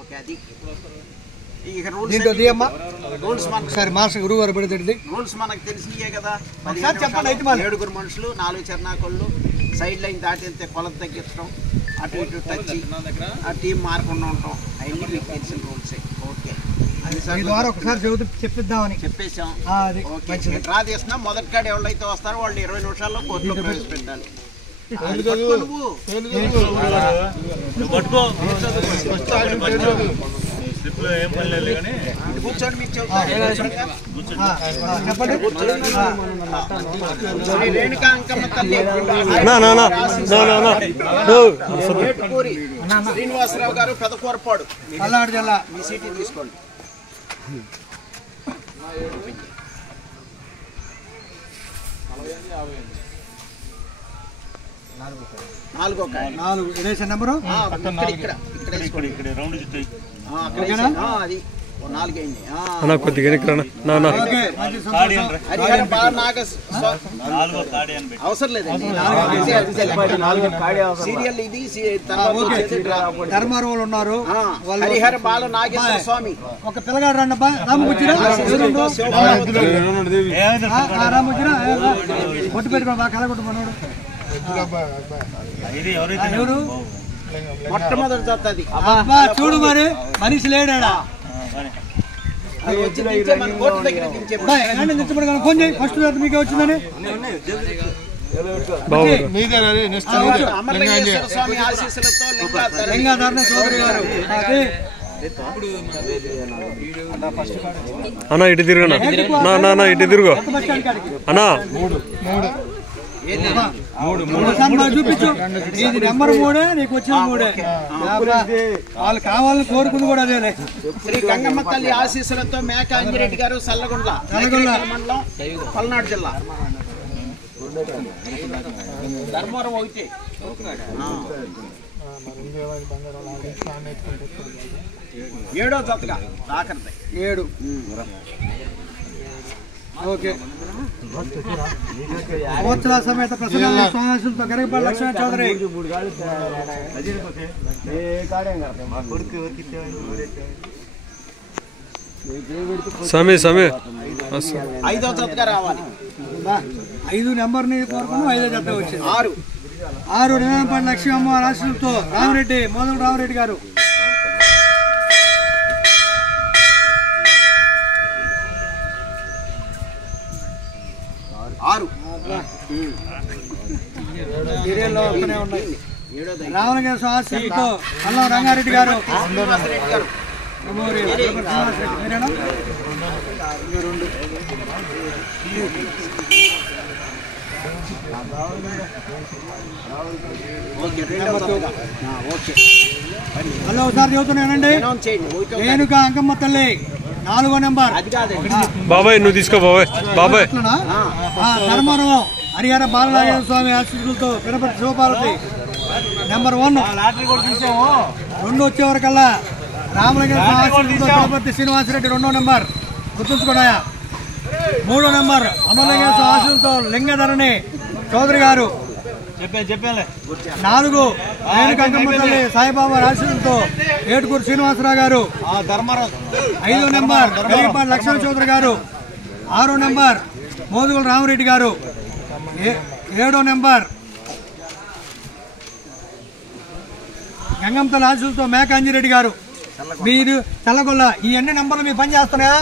Okay అది ఇక rules ఒకసారి మాస్టర్ గురువు గారు పెడుతుంది రూల్స్ మనకు తెలిసియే కదా. చెప్పండి. 7 మనుషులు 4 చెర్నాకోళ్ళు సైడ్ లైన్ దాటి వెళ్తే కొలత తగ్గించడం, అటు ఇటు టచ్, ఆ టీం మారకుండా ఉండటం, అవన్నీ మీకు తెలిసిన రూల్సే. ఓకే అది ద్వారా ఒకసారి చెప్పిద్దామని చెప్పేసాం. ఓకే డ్రా తీసినా మొదటి కాడ ఎవరైతే వస్తారో వాళ్ళు 20 నిమిషాల్లో కోర్టులో ప్రవేశపెట్టాలి. శ్రీనివాసరావు గారు పెదకూరపాడు పల్నాడు జిల్లా. మీ సీటీ తీసుకోండి. నాలుగు రేషన్ నెంబరు ఇక్కడ అవసరం లేదండి. సీరియల్ ఇది. ధర్మారావులు ఉన్నారు. హరిహర బాల నాగేశ్వర స్వామి. ఒక పిల్లగాడు రండి అబ్బా. రామగుజ్జిరా కొట్టు పెట్టుకో బాగా కలగొట్టు మనోడు. మొట్టమొదటి జతది చూడు మరి మనిషి లేడా. ఫోన్ చేయి ఫస్ట్ మీకే వచ్చిందని. లింగాధరణ చౌదరి గారు అన్నా ఇటు తిరుగు అన్నా ఇటు తిరుగు అన్నా. చూపించు. ఇది నెంబర్ 3 నీకు వచ్చిన 3. వాళ్ళు కావాలని కోరుకుంది కూడా అదేలే. శ్రీ గంగమ్మ తల్లి ఆశీస్సులతో మేక అంజిరెడ్డి గారు సల్లగుండ్ల మండలం పల్నాడు జిల్లా. ధర్మవరం ఒకటి 7వ జతగా ఆఖరిది 7. ఓకే సంవత్సర సమేత ప్రసన్న స్వామితో గరికపాటి లక్ష్మణ చౌదరి. సమీ 5వ జతగా రావాలి. 5 నెంబర్ని కోరుకుని 5వ జత వచ్చింది. 6 నిజాంపాటి లక్ష్మీ అమ్మవారి ఆశీస్సులతో రామరెడ్డి మోదం రామరెడ్డి గారు. 6 రామలింగేశ్వర ఆశీస్సులతో అల్లం రంగారెడ్డి గారు. మళ్ళీ ఒకసారి చదువుతున్నానండి. రేణుక అంకమ్మ తల్లి 4వ నెంబర్. బాబాయ్ నువ్వు తీసుకో బాబాయ్. ధర్మవరం హరిహర బాలనాగేశ్వర స్వామి ఆశీస్సులతో తిరుపతి శివపార్వతి నెంబర్ 1. 2 వచ్చేవరకల్లా రామలింగేశ్వర ఆశీస్సులతో తిరుపతి శ్రీనివాసరెడ్డి 2వ నెంబర్. గుర్తుంచుకున్నాయా? 3వ నెంబర్ అమరలింగేశ్వర ఆశీస్సులతో లింగధరణి చౌదరి గారు. 4 రేణుక అంకమ్మ తల్లి సాయిబాబా ఆశీస్సులతో ఏటుకూరు శ్రీనివాసరావు గారు. 5వ నెంబర్ గరికపాటి లక్ష్మణ చౌదరి గారు. 6వ నెంబర్ మోదుగుల రామరెడ్డి గారు. 7వ నెంబర్ గంగమ్మ తల్లి ఆశీస్సులతో మేక అంజిరెడ్డి గారు. మీరు చల్లగొల్ల. ఈ అన్ని నెంబర్లు మీరు పని చేస్తున్నాయా?